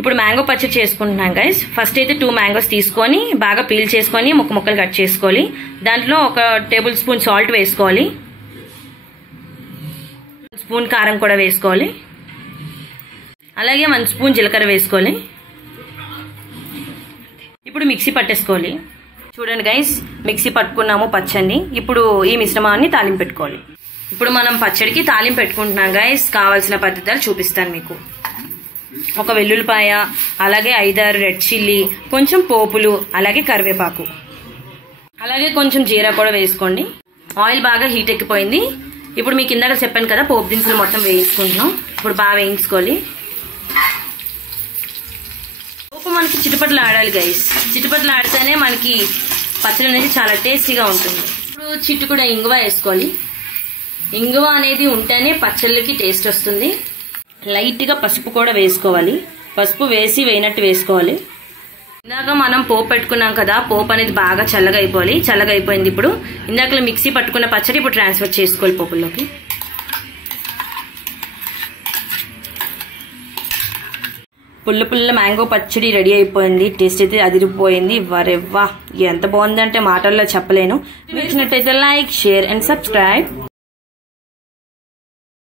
ఇప్పుడు మ్యాంగో పచ్చడి చేసుకుంటున్నాం గైస్. ఫస్ట్ అయితే 2 మ్యాంగోస్ తీసుకొని బాగా పీల్ చేసుకొని ముక్కలు కట్ చేసుకోవాలి. దాంట్లో 1 టేబుల్ స్పూన్ సాల్ట్ వేసుకోవాలి. 1 స్పూన్ కారం కూడా వేసుకోవాలి. అలాగే 1 స్పూన్ జీలకర్ర వేసుకోవాలి. ఇప్పుడు మిక్సీ పట్టేసుకోవాలి. చూడండి గైస్, మిక్సీ పట్టుకున్నాము పచ్చడిని. ఇప్పుడు ఈ మిశ్రమాన్ని తాలింపు పెట్టుకోవాలి. ఇప్పుడు మనం పచ్చడికి తాలింపు పెట్టుకుంటున్నాం గైస్. కావాల్సిన పద్ధతులు చూపిస్తాను మీకు. 1 వెల్లుల్లిపాయ, అలాగే 5-6 రెడ్ చిల్లీ, కొంచెం పోపులు, అలాగే కరివేపాకు, అలాగే కొంచెం జీరా కూడా వేసుకోండి. ఆయిల్ బాగా హీట్ ఎక్కిపోయింది. ఇప్పుడు మీకు ఇందాక చెప్పాను కదా, పోపు దినుసులు మొత్తం వేయించుకుంటున్నాం. ఇప్పుడు బాగా వేయించుకోవాలి. పోపు మనకి చిటపట్లు ఆడాలి గైస్. చిటపట్లు ఆడితేనే మనకి పచ్చడి అనేది చాలా టేస్టీగా ఉంటుంది. ఇప్పుడు చిటికెడు ఇంగువ వేసుకోవాలి. ఇంగువ అనేది ఉంటేనే పచ్చళ్ళకి టేస్ట్ వస్తుంది. లైట్ గా పసుపు కూడా వేసుకోవాలి. పసుపు వేసి వేయినట్టు వేసుకోవాలి. ఇందాక మనం పోపు పెట్టుకున్నాం కదా, పోపు అనేది బాగా చల్లగా అయిపోవాలి. చల్లగా అయిపోయింది. ఇప్పుడు ఇందాక మిక్సీ పట్టుకున్న పచ్చడి ఇప్పుడు ట్రాన్స్ఫర్ చేసుకోవాలి పోపుల్లోకి. పుల్ల మ్యాంగో పచ్చడి రెడీ అయిపోయింది. టేస్ట్ అయితే అదిరిపోయింది. వరెవ్వా ఎంత బాగుందంటే మాటల్లో చెప్పలేను. నచ్చినట్టయితే లైక్, షేర్ అండ్ సబ్స్క్రైబ్.